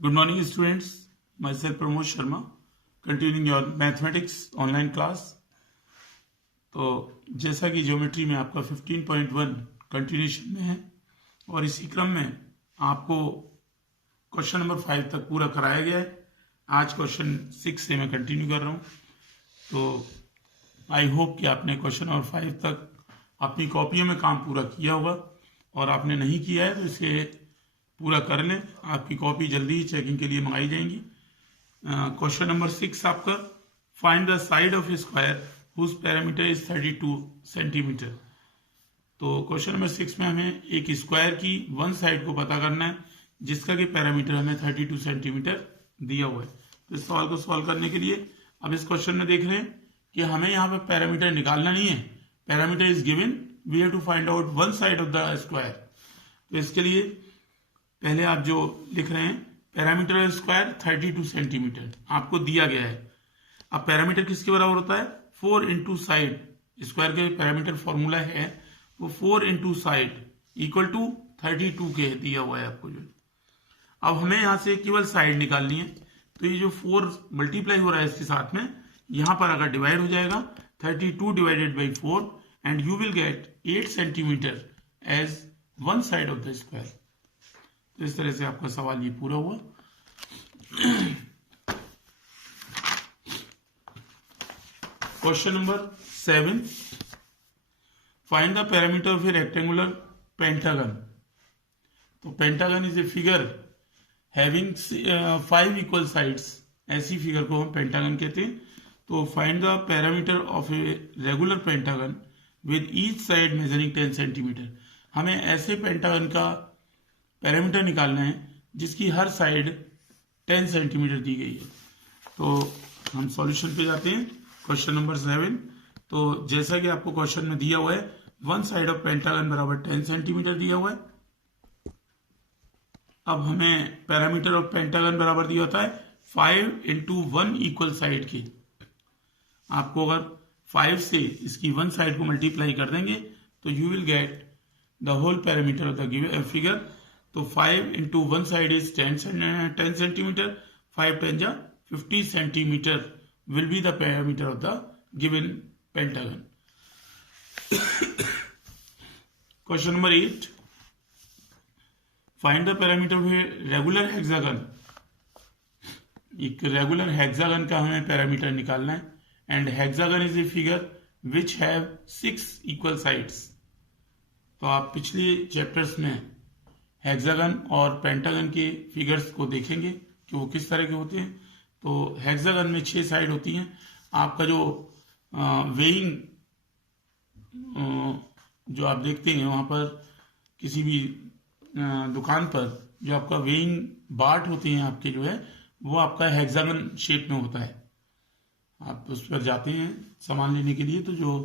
Good morning, students. Myself Pramod Sharma, continuing your mathematics online class. तो जैसा कि geometry में आपका 15.1 कंटिन्यूशन में है और इसी क्रम में आपको क्वेश्चन नंबर 5 तक पूरा कराया गया है। आज क्वेश्चन 6 से मैं कंटिन्यू कर रहा हूँ। तो आई होप कि आपने क्वेश्चन नंबर 5 तक अपनी कॉपियों में काम पूरा किया होगा, और आपने नहीं किया है तो इसे पूरा कर लें। आपकी कॉपी जल्दी ही चेकिंग के लिए मंगाई जाएंगी। क्वेश्चन नंबर 6 आपका, find the side of a square whose parameter is 32 centimetre. तो क्वेश्चन नंबर 6 में हमें एक स्क्वायर की वन साइड को पता करना है जिसका कि पैरामीटर हमें 32 सेंटीमीटर दिया हुआ है। तो इस सवाल को सॉल्व करने के लिए अब इस क्वेश्चन में देख रहे हैं कि हमें यहाँ पे पैरामीटर निकालना नहीं है। Parameter is given, we have to find out one side of the square. तो इसके लिए पहले आप जो लिख रहे हैं, पैरामीटर ऑफ स्क्वायर 32 सेंटीमीटर आपको दिया गया है। अब पैरामीटर किसके बराबर होता है? 4 इंटू साइड। स्क्वायर के पैरामीटर फॉर्मूला है वो 4 इंटू साइड इक्वल टू 32 के दिया हुआ है आपको जो। अब हमें यहां से केवल साइड निकालनी है, तो ये जो 4 मल्टीप्लाई हो रहा है इसके साथ में, यहां पर अगर डिवाइड हो जाएगा 32 divided by 4 and you will get 8 centimetre as one side of the square. तो इस तरह से आपका सवाल ये पूरा हुआ। Question number 7, find the parameter of a rectangular pentagon. तो pentagon is a figure having 5 equal sides. ऐसी फिगर को हम पेंटागन कहते हैं। तो find the parameter of a regular pentagon with each side measuring 10 centimetre. हमें ऐसे पेंटागन का पैरामीटर निकालना है जिसकी हर साइड 10 सेंटीमीटर दी गई है। तो हम सॉल्यूशन पे जाते हैं। क्वेश्चन नंबर 7, तो जैसा कि आपको क्वेश्चन में दिया हुआ है, वन साइड ऑफ पेंटागन बराबर 10 सेंटीमीटर दिया हुआ है। अब हमें पैरामीटर ऑफ पेंटागन बराबर दिया होता है 5 इंटू 1 इक्वल साइड के। आपको अगर 5 से इसकी वन साइड को मल्टीप्लाई कर देंगे तो you will get the whole parameter of the given figure. तो 5 into one side is 10 centimetre, 5 10 जा 50 centimetre will be the parameter of the given pentagon. Question number 8, find the parameter of a regular hexagon. एक regular hexagon का हमें parameter निकालना है, and hexagon is a figure which have 6 equal sides. तो आप पिछले chapters में hexagon और पेंटागन के फिगर्स को देखेंगे कि वो किस तरह के होते हैं। तो हेक्सागन में 6 साइड होती हैं। आपका जो वेइंग जो आप देखते हैं वहां पर किसी भी दुकान पर जो आपका वेइंग बाट होते हैं आपके जो है, वो आपका हेक्सागन शेप में होता है। आप उस पर जाते हैं सामान लेने के लिए, तो जो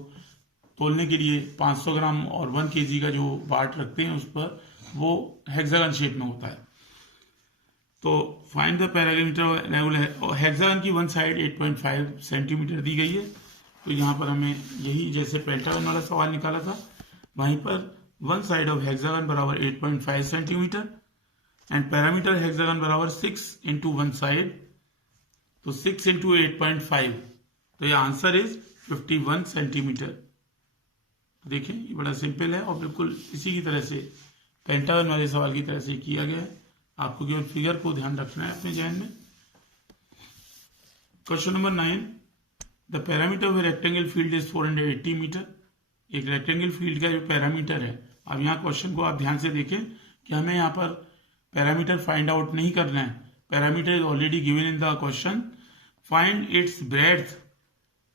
तोलने के लिए 500 ग्राम और 1 kg का जो बाट रखते हैं उस पर, वो हेक्सागन शेप में होता है। तो find the parameter regular hexagon की वन साइड 8.5 सेंटीमीटर दी गई है। तो यहाँ पर हमें यही जैसे पेंटागन वाला सवाल निकाला था, वहीं पर वन साइड ऑफ हेक्सागन बराबर 8.5 सेंटीमीटर एंड पैरामीटर हेक्सागन बराबर 6 इंटू वन साइड। तो 6 इंटू 8.5, तो ये आंसर इज 51 सेंटीमीटर। देखिए ये बड़ा सिंपल है और बिल्कुल इसी की तरह से पेंटागन वाले सवाल की तरह से किया गया है। आपको केवल फिगर को ध्यान रखना है अपने जहन में। Question number 9, the parameter of a rectangle field is 480 metre. एक रेक्टेंगल फील्ड का जो पैरामीटर है, अब यहाँ क्वेश्चन को आप ध्यान से देखें कि हमें यहाँ पर पैरामीटर फाइंड आउट नहीं करना है। Parameter is already given in the question. Find its breadth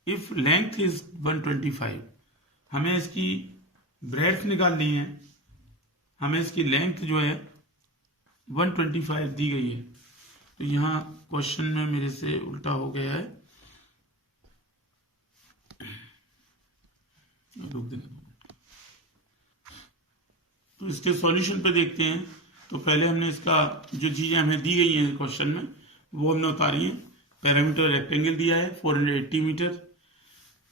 if length is 125। हमें इसकी ब्रेड्थ निकालनी है, हमें इसकी लेंथ जो है 125 दी गई है। तो यहाँ क्वेश्चन में मेरे से उल्टा हो गया है, रुक देना। तो इसके सॉल्यूशन पे देखते हैं। तो पहले हमने इसका जो चीजें हमें दी गई हैं क्वेश्चन में वो हमने उतारी है। पैरामीटर रेक्टेंगल दिया है 480 metre,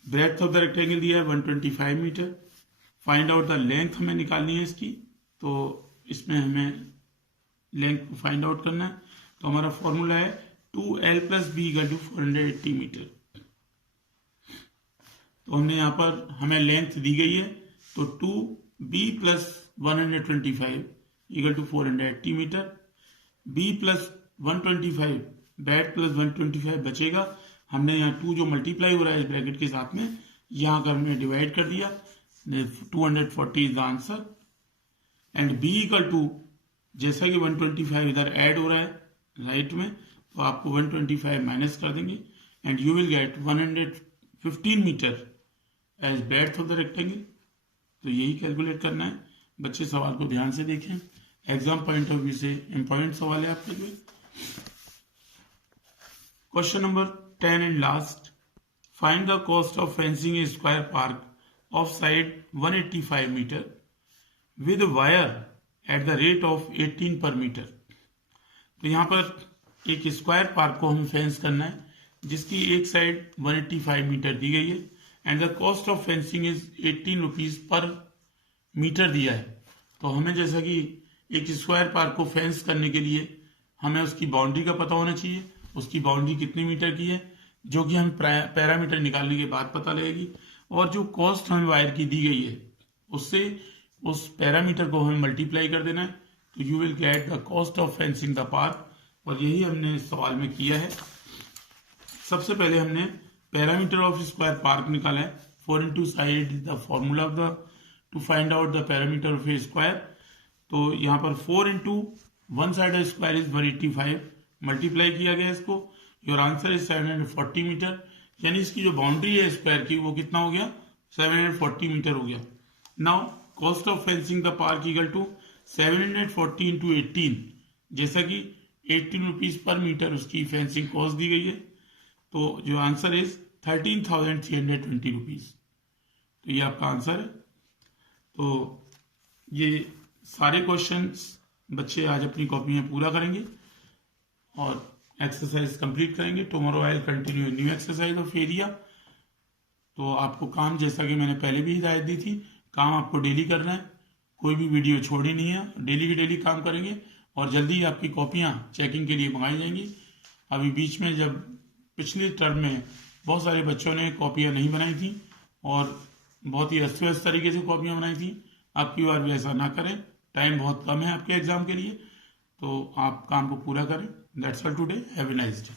breadth of the rectangle दिया है 125 metre. Find out the length हमें निकालनी है इसकी। तो इसमें हमें लेंथ फाइंड आउट करना है। तो हमारा फॉर्मूला है 2L + B = 480 मीटर। तो हमने यहाँ पर हमें लेंथ दी गई है, तो 2B + 125 = 480 मीटर। B + 125 बैट + 125 बचेगा। हमने यहाँ 2 जो मल्टीप्लाई हो रहा है इस ब्रैकेट के साथ में, यहाँ कर हमने डिवाइड कर दिया। 240 is the answer. And B = जैसा कि 125 इधर ऐड हो रहा है राइट में, तो आपको 125 माइनस कर देंगे and you will get 115 metre as breadth of the rectangle. तो यही कैलकुलेट करना है। बच्चे सवाल को ध्यान से देखें, एग्जाम पॉइंट ऑफ व्यू से इंपॉर्टेंट सवाल है आपके लिए। Question number 10 and last, find the cost of fencing a square park of side 185 metre with wire at the rate of 18 per metre. तो यहाँ पर एक स्क्वायर पार्क को हमें फेंस करना है जिसकी एक साइड 185 मीटर दी गई है and the cost of fencing is 18 rupees per metre दिया है। तो हमें जैसा कि एक स्क्वायर पार्क को फेंस करने के लिए हमें उसकी बाउंड्री का पता होना चाहिए, उसकी बाउंड्री कितने मीटर की है, जो कि हमें पैरामीटर निकालने के बाद पता लगेगी। और जो कॉस्ट हमें वायर की दी गई है उससे उस पैरामीटर को हमें मल्टीप्लाई कर देना है, तो you will get the cost of fencing the park. और यही हमने इस सवाल में किया है। सबसे पहले हमने पैरामीटर ऑफ स्क्वायर पार्क निकाला है। 4 into side is the formula of the two find out the parameter of a square. तो यहाँ पर 4 into 1 side square is 185, multiply किया गया इसको। योर आंसर इज 740 मीटर, यानी इसकी जो बाउंड्री है स्क्वायर की वो कितना हो गया, 740 मीटर हो गया। Now cost of fencing the park = 740 into 18, जैसा कि 18 रुपीज पर मीटर उसकी फेंसिंग कॉस्ट दी गई है। तो जो आंसर इज 13,320 रुपीज। तो ये आपका आंसर है। तो ये सारे क्वेश्चंस बच्चे आज अपनी कॉपी में पूरा करेंगे और एक्सरसाइज कंप्लीट करेंगे। Tomorrow I will continue new exercise of area. तो आपको काम, जैसा कि मैंने पहले भी हिदायत दी थी, काम आपको डेली करना है, कोई भी वीडियो छोड़ी नहीं है, डेली की डेली काम करेंगे और जल्दी आपकी कॉपियां चेकिंग के लिए मंगाई जाएंगी। अभी बीच में जब पिछले टर्म में बहुत सारे बच्चों ने कॉपियां नहीं बनाई थी और बहुत ही अस्त व्यस्त तरीके से कॉपियां बनाई थी, आपकी बार भी ऐसा ना करें। टाइम बहुत कम है आपके एग्जाम के लिए, तो आप काम को पूरा करें। That's all today, have a nice day.